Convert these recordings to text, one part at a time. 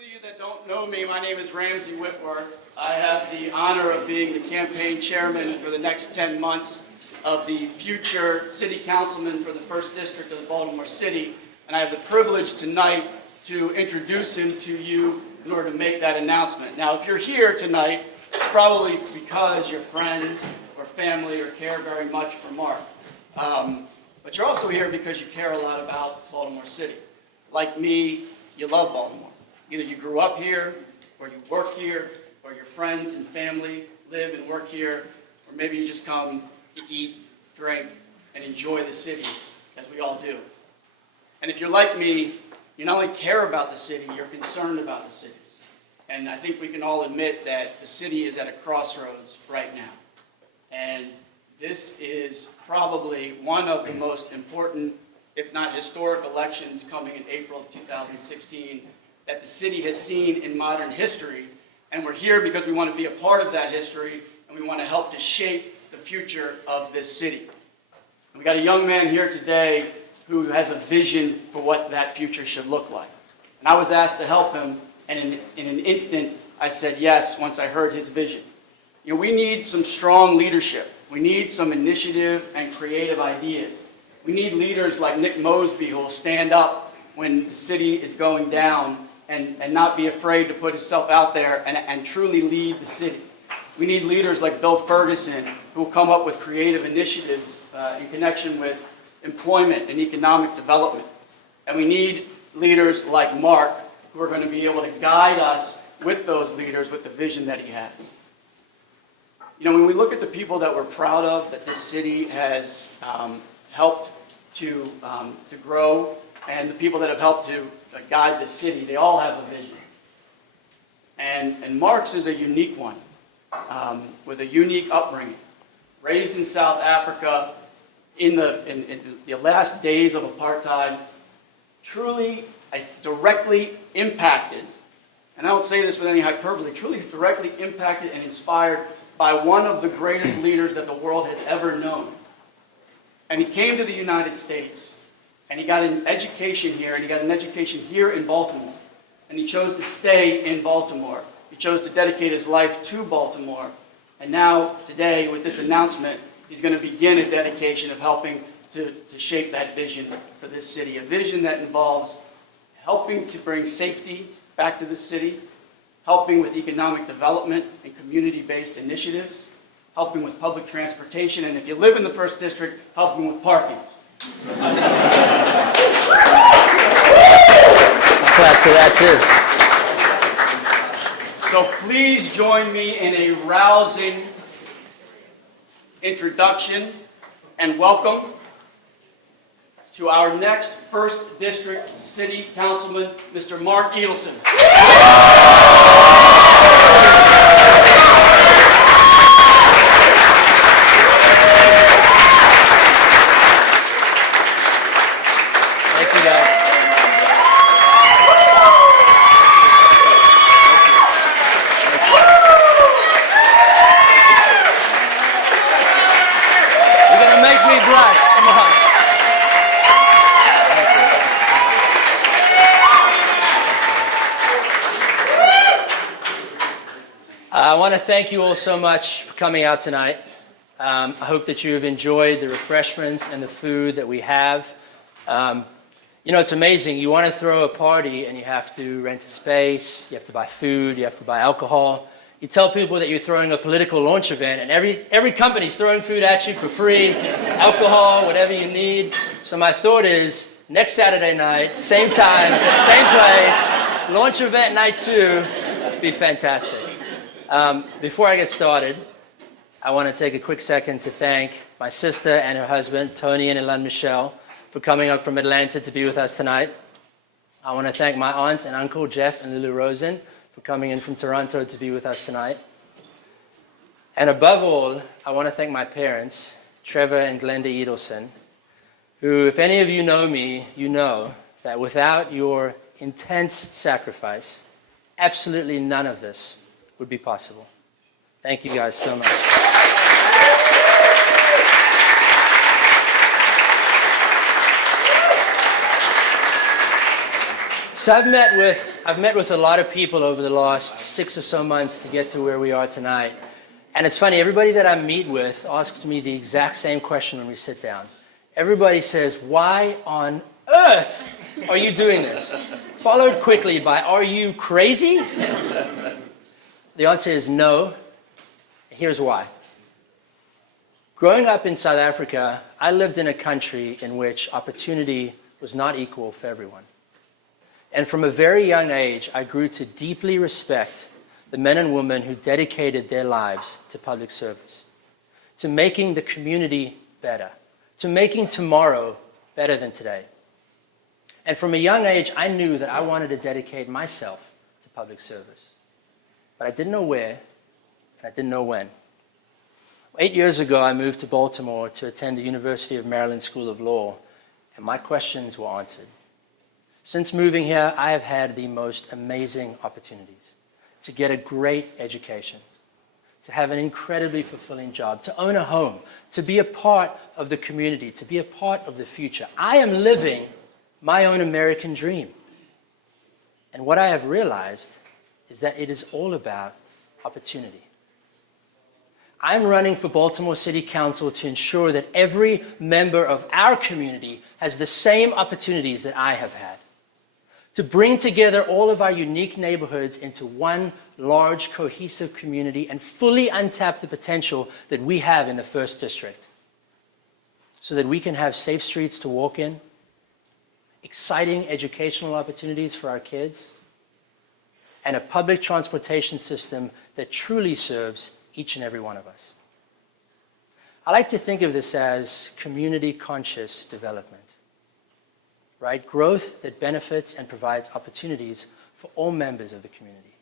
of you that don't know me, my name is Ramsey Whitworth. I have the honor of being the campaign chairman for the next 10 months of the future city councilman for the 1st District of Baltimore City, and I have the privilege tonight to introduce him to you in order to make that announcement. Now, if you're here tonight, it's probably because you're friends or family or care very much for Mark. But you're also here because you care a lot about Baltimore City. Like me, you love Baltimore. Either you grew up here, or you work here, or your friends and family live and work here, or maybe you just come to eat, drink, and enjoy the city, as we all do. And if you're like me, you not only care about the city, you're concerned about the city. And I think we can all admit that the city is at a crossroads right now. And this is probably one of the most important, if not historic, elections coming in April of 2016 that the city has seen in modern history. And we're here because we want to be a part of that history, and we want to help to shape the future of this city. And we got a young man here today who has a vision for what that future should look like. And I was asked to help him, and in an instant, I said yes once I heard his vision. You know, we need some strong leadership. We need some initiative and creative ideas. We need leaders like Nick Mosby who will stand up when the city is going down and not be afraid to put himself out there and truly lead the city. We need leaders like Bill Ferguson who will come up with creative initiatives in connection with employment and economic development. And we need leaders like Mark who are going to be able to guide us with those leaders with the vision that he has. You know, when we look at the people that we're proud of, that this city has helped to grow, and the people that have helped to guide the city, they all have a vision. And Mark's is a unique one, with a unique upbringing. Raised in South Africa in the last days of apartheid, truly directly impacted, and I don't say this with any hyperbole, truly directly impacted and inspired by one of the greatest leaders that the world has ever known. And he came to the United States, and he got an education here, and he got an education here in Baltimore. And he chose to stay in Baltimore. He chose to dedicate his life to Baltimore. And now, today, with this announcement, he's going to begin a dedication of helping to shape that vision for this city. A vision that involves helping to bring safety back to the city, helping with economic development and community-based initiatives, helping with public transportation, and if you live in the 1st District, helping with parking. I'll clap to that too. So please join me in a rousing introduction and welcome to our next 1st District City Councilman, Mr. Mark Edelson. Thank you, guys. You're going to make me blush. Come on. I want to thank you all so much for coming out tonight. I hope that you have enjoyed the refreshments and the food that we have. You know, it's amazing. You want to throw a party and you have to rent a space, you have to buy food, you have to buy alcohol. You tell people that you're throwing a political launch event and every company's throwing food at you for free, alcohol, whatever you need. So my thought is, next Saturday night, same time, same place, launch event night 2, be fantastic. Before I get started, I want to take a quick second to thank my sister and her husband, Tony and Elaine Michelle, for coming up from Atlanta to be with us tonight. I want to thank my aunt and uncle, Jeff and Lulu Rosen, for coming in from Toronto to be with us tonight. And above all, I want to thank my parents, Trevor and Glenda Edelson, who, if any of you know me, you know that without your intense sacrifice, absolutely none of this would be possible. Thank you guys so much. So I've met with a lot of people over the last 6 or so months to get to where we are tonight. And it's funny, everybody that I meet with asks me the exact same question when we sit down. Everybody says, why on earth are you doing this? Followed quickly by, are you crazy? The answer is no. Here's why. Growing up in South Africa, I lived in a country in which opportunity was not equal for everyone. And from a very young age, I grew to deeply respect the men and women who dedicated their lives to public service, to making the community better, to making tomorrow better than today. And from a young age, I knew that I wanted to dedicate myself to public service. But I didn't know where, and I didn't know when. 8 years ago, I moved to Baltimore to attend the University of Maryland School of Law, and my questions were answered. Since moving here, I have had the most amazing opportunities to get a great education, to have an incredibly fulfilling job, to own a home, to be a part of the community, to be a part of the future. I am living my own American dream. And what I have realized is that it is all about opportunity. I'm running for Baltimore City Council to ensure that every member of our community has the same opportunities that I have had. To bring together all of our unique neighborhoods into one large, cohesive community and fully untap the potential that we have in the First District. So that we can have safe streets to walk in, exciting educational opportunities for our kids, and a public transportation system that truly serves each and every one of us. I like to think of this as community-conscious development. Right? Growth that benefits and provides opportunities for all members of the community.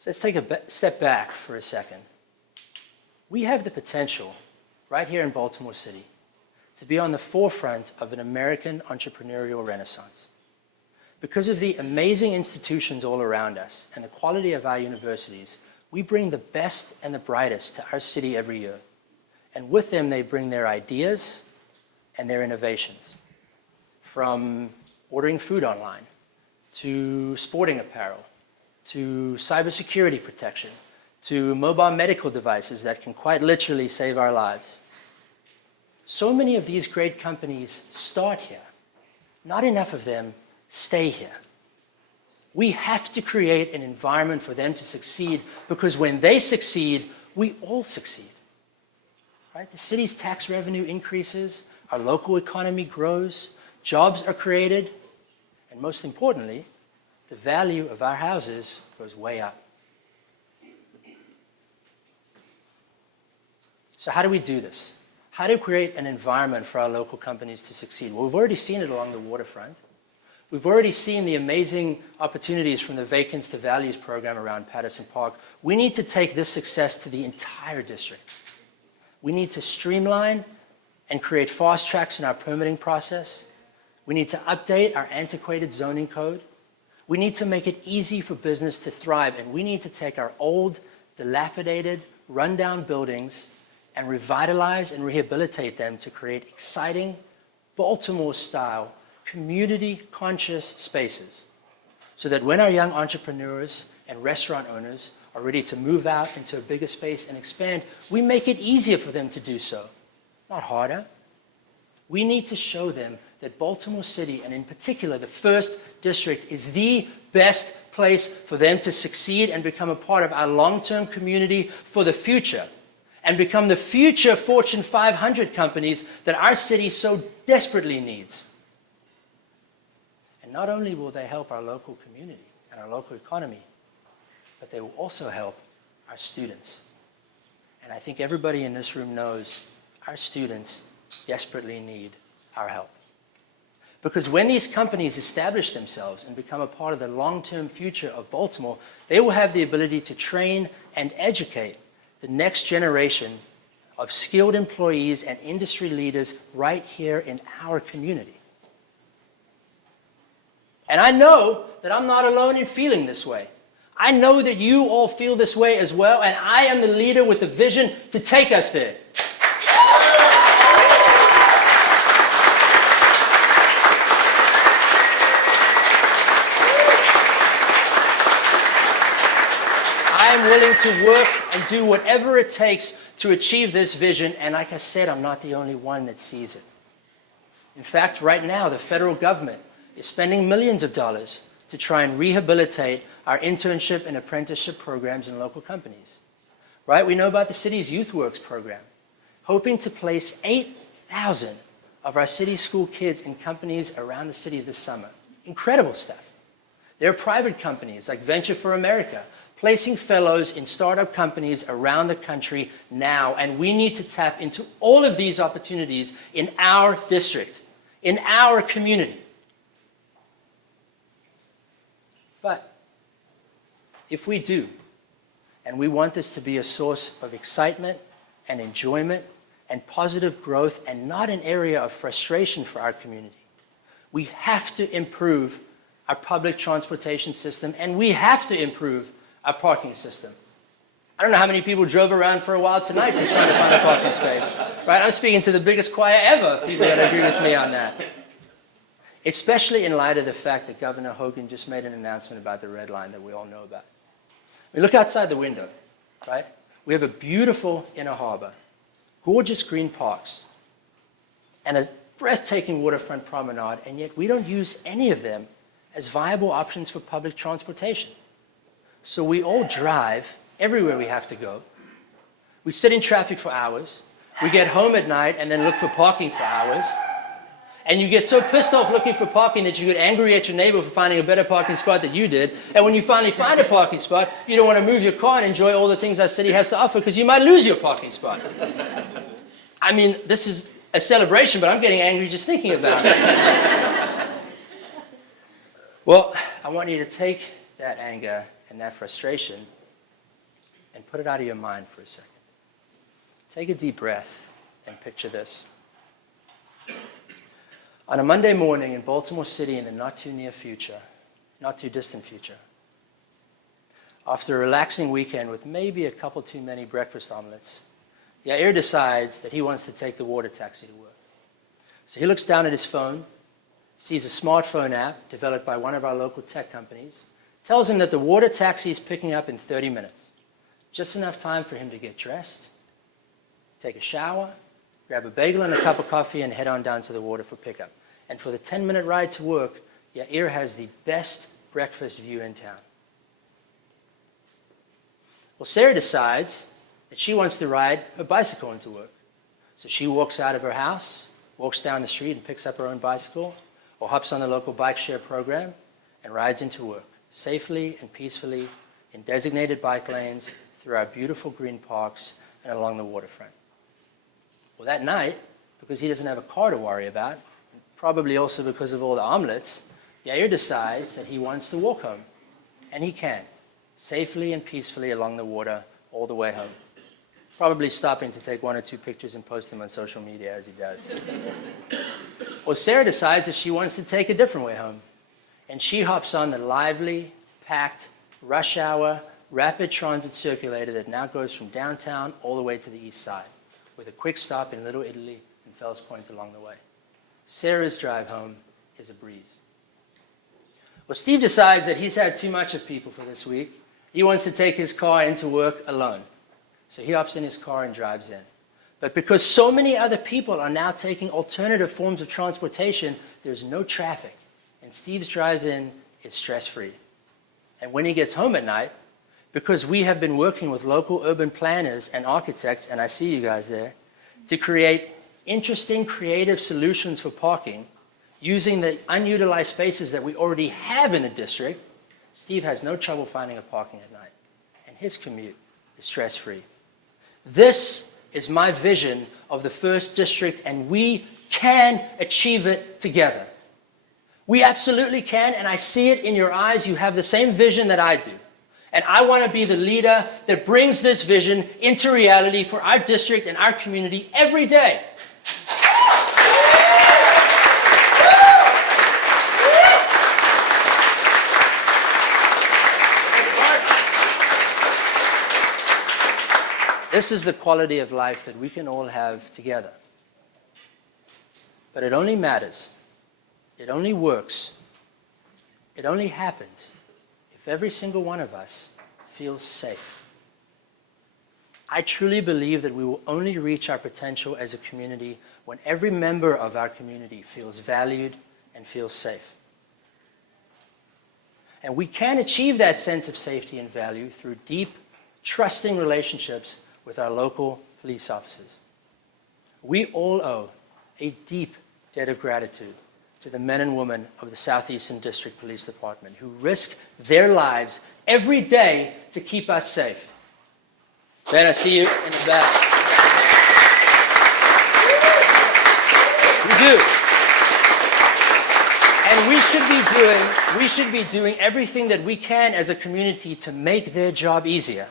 So let's take a step back for a second. We have the potential, right here in Baltimore City, to be on the forefront of an American entrepreneurial renaissance. Because of the amazing institutions all around us and the quality of our universities, we bring the best and the brightest to our city every year. And with them, they bring their ideas and their innovations. From ordering food online, to sporting apparel, to cybersecurity protection, to mobile medical devices that can quite literally save our lives. So many of these great companies start here. Not enough of them stay here. We have to create an environment for them to succeed, because when they succeed, we all succeed. Right? The city's tax revenue increases, our local economy grows, jobs are created, and most importantly, the value of our houses goes way up. So how do we do this? How do we create an environment for our local companies to succeed? Well, we've already seen it along the waterfront. We've already seen the amazing opportunities from the Vacants to Values program around Patterson Park. We need to take this success to the entire district. We need to streamline and create fast tracks in our permitting process. We need to update our antiquated zoning code. We need to make it easy for business to thrive, and we need to take our old, dilapidated, rundown buildings and revitalize and rehabilitate them to create exciting, Baltimore-style, community-conscious spaces, so that when our young entrepreneurs and restaurant owners are ready to move out into a bigger space and expand, we make it easier for them to do so, not harder. We need to show them that Baltimore City, and in particular the First District, is the best place for them to succeed and become a part of our long-term community for the future, and become the future Fortune 500 companies that our city so desperately needs. And not only will they help our local community and our local economy, but they will also help our students. And I think everybody in this room knows our students desperately need our help. Because when these companies establish themselves and become a part of the long-term future of Baltimore, they will have the ability to train and educate the next generation of skilled employees and industry leaders right here in our community. And I know that I'm not alone in feeling this way. I know that you all feel this way as well, and I am the leader with the vision to take us there. I am willing to work and do whatever it takes to achieve this vision. And like I said, I'm not the only one that sees it. In fact, right now, the federal government is spending millions of dollars to try and rehabilitate our internship and apprenticeship programs in local companies. Right? We know about the city's Youth Works program, hoping to place 8,000 of our city school kids in companies around the city this summer. Incredible stuff. There are private companies like Venture for America, placing fellows in startup companies around the country now, and we need to tap into all of these opportunities in our district, in our community. But if we do, and we want this to be a source of excitement and enjoyment and positive growth and not an area of frustration for our community, we have to improve our public transportation system, and we have to improve our parking system. I don't know how many people drove around for a while tonight just trying to find a parking space. Right? I'm speaking to the biggest choir ever, people that agree with me on that. Especially in light of the fact that Governor Hogan just made an announcement about the red line that we all know about. We look outside the window, right? We have a beautiful inner harbor, gorgeous green parks, and a breathtaking waterfront promenade, and yet we don't use any of them as viable options for public transportation. So we all drive everywhere we have to go. We sit in traffic for hours. We get home at night and then look for parking for hours. And you get so pissed off looking for parking that you get angry at your neighbor for finding a better parking spot than you did. And when you finally find a parking spot, you don't want to move your car and enjoy all the things our city has to offer because you might lose your parking spot. I mean, this is a celebration, but I'm getting angry just thinking about it. Well, I want you to take that anger and that frustration and put it out of your mind for a second. Take a deep breath and picture this. On a Monday morning in Baltimore City in the not too near future, not too distant future, after a relaxing weekend with maybe a couple too many breakfast omelets, Yair decides that he wants to take the water taxi to work. So he looks down at his phone, sees a smartphone app developed by one of our local tech companies, tells him that the water taxi is picking up in 30 minutes. Just enough time for him to get dressed, take a shower, grab a bagel and a cup of coffee, and head on down to the water for pickup. And for the 10-minute ride to work, Yair has the best breakfast view in town. Well, Sarah decides that she wants to ride her bicycle into work. So she walks out of her house, walks down the street and picks up her own bicycle, or hops on the local bike share program and rides into work, safely and peacefully in designated bike lanes through our beautiful green parks and along the waterfront. Well, that night, because he doesn't have a car to worry about, probably also because of all the omelets, Yair decides that he wants to walk home. And he can, safely and peacefully along the water all the way home. Probably stopping to take one or two pictures and post them on social media as he does. Well, Sarah decides that she wants to take a different way home. And she hops on the lively, packed, rush hour, rapid transit circulator that now goes from downtown all the way to the east side, with a quick stop in Little Italy and Fells Point along the way. Sarah's drive home is a breeze. Well, Steve decides that he's had too much of people for this week. He wants to take his car into work alone. So he hops in his car and drives in. But because so many other people are now taking alternative forms of transportation, there's no traffic. And Steve's drive-in is stress-free. And when he gets home at night, because we have been working with local urban planners and architects, and I see you guys there, to create interesting, creative solutions for parking using the unutilized spaces that we already have in the district, Steve has no trouble finding a parking at night. And his commute is stress-free. This is my vision of the first district, and we can achieve it together. We absolutely can, and I see it in your eyes. You have the same vision that I do. And I want to be the leader that brings this vision into reality for our district and our community every day. This is the quality of life that we can all have together. But it only matters, it only works, it only happens if every single one of us feels safe. I truly believe that we will only reach our potential as a community when every member of our community feels valued and feels safe. And we can achieve that sense of safety and value through deep, trusting relationships with our local police officers. We all owe a deep debt of gratitude to the men and women of the Southeastern District Police Department who risk their lives every day to keep us safe. Ben, I see you in the back. We do. And we should be doing everything that we can as a community to make their job easier.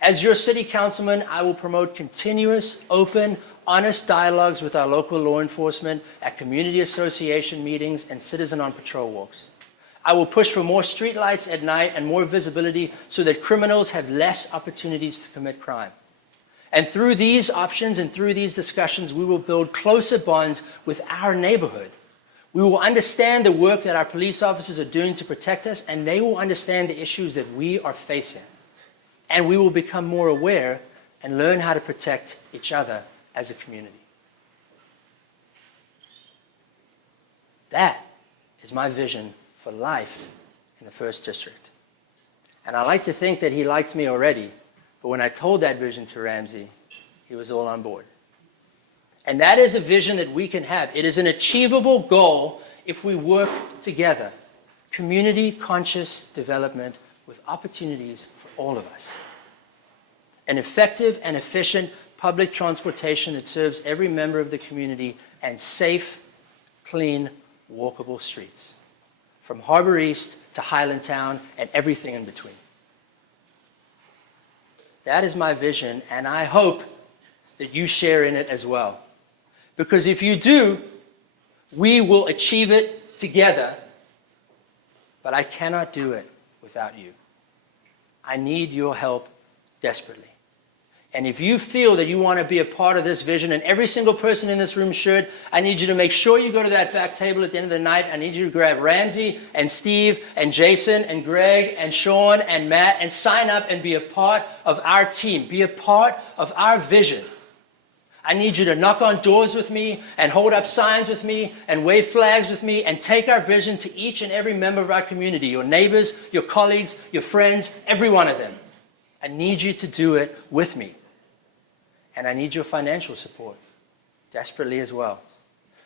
As your city councilman, I will promote continuous, open, honest dialogues with our local law enforcement at community association meetings and citizen on patrol walks. I will push for more streetlights at night and more visibility so that criminals have less opportunities to commit crime. And through these options and through these discussions, we will build closer bonds with our neighborhood. We will understand the work that our police officers are doing to protect us, and they will understand the issues that we are facing. And we will become more aware and learn how to protect each other as a community. That is my vision for life in the 1st District. And I like to think that he liked me already, but when I told that vision to Ramsey, he was all on board. And that is a vision that we can have. It is an achievable goal if we work together. Community-conscious development with opportunities for all of us. An effective and efficient public transportation that serves every member of the community, and safe, clean, walkable streets. From Harbor East to Highlandtown and everything in between. That is my vision, and I hope that you share in it as well. Because if you do, we will achieve it together. But I cannot do it without you. I need your help desperately. And if you feel that you want to be a part of this vision, and every single person in this room should, I need you to make sure you go to that back table at the end of the night. I need you to grab Ramsey and Steve and Jason and Greg and Sean and Matt and sign up and be a part of our team. Be a part of our vision. I need you to knock on doors with me and hold up signs with me and wave flags with me and take our vision to each and every member of our community, your neighbors, your colleagues, your friends, every one of them. I need you to do it with me. And I need your financial support, desperately as well,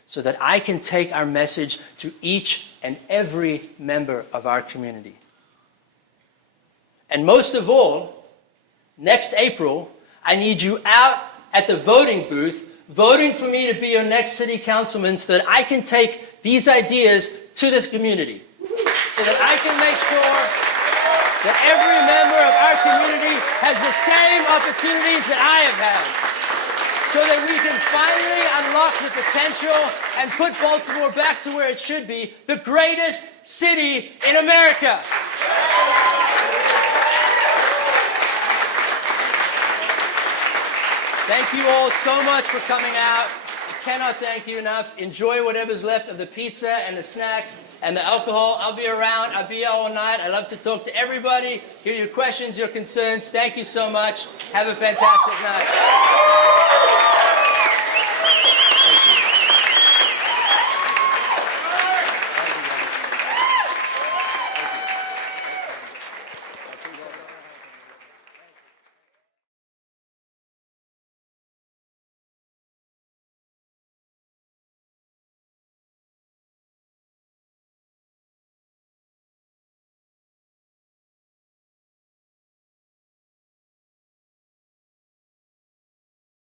so that I can take our message to each and every member of our community. And most of all, next April, I need you out at the voting booth, voting for me to be your next city councilman so that I can take these ideas to this community, so that I can make sure that every member of our community has the same opportunities that I have had, so that we can finally unlock the potential and put Baltimore back to where it should be, the greatest city in America. Thank you all so much for coming out. I cannot thank you enough. Enjoy whatever's left of the pizza and the snacks and the alcohol. I'll be around. I'll be here all night. I love to talk to everybody, hear your questions, your concerns. Thank you so much. Have a fantastic night.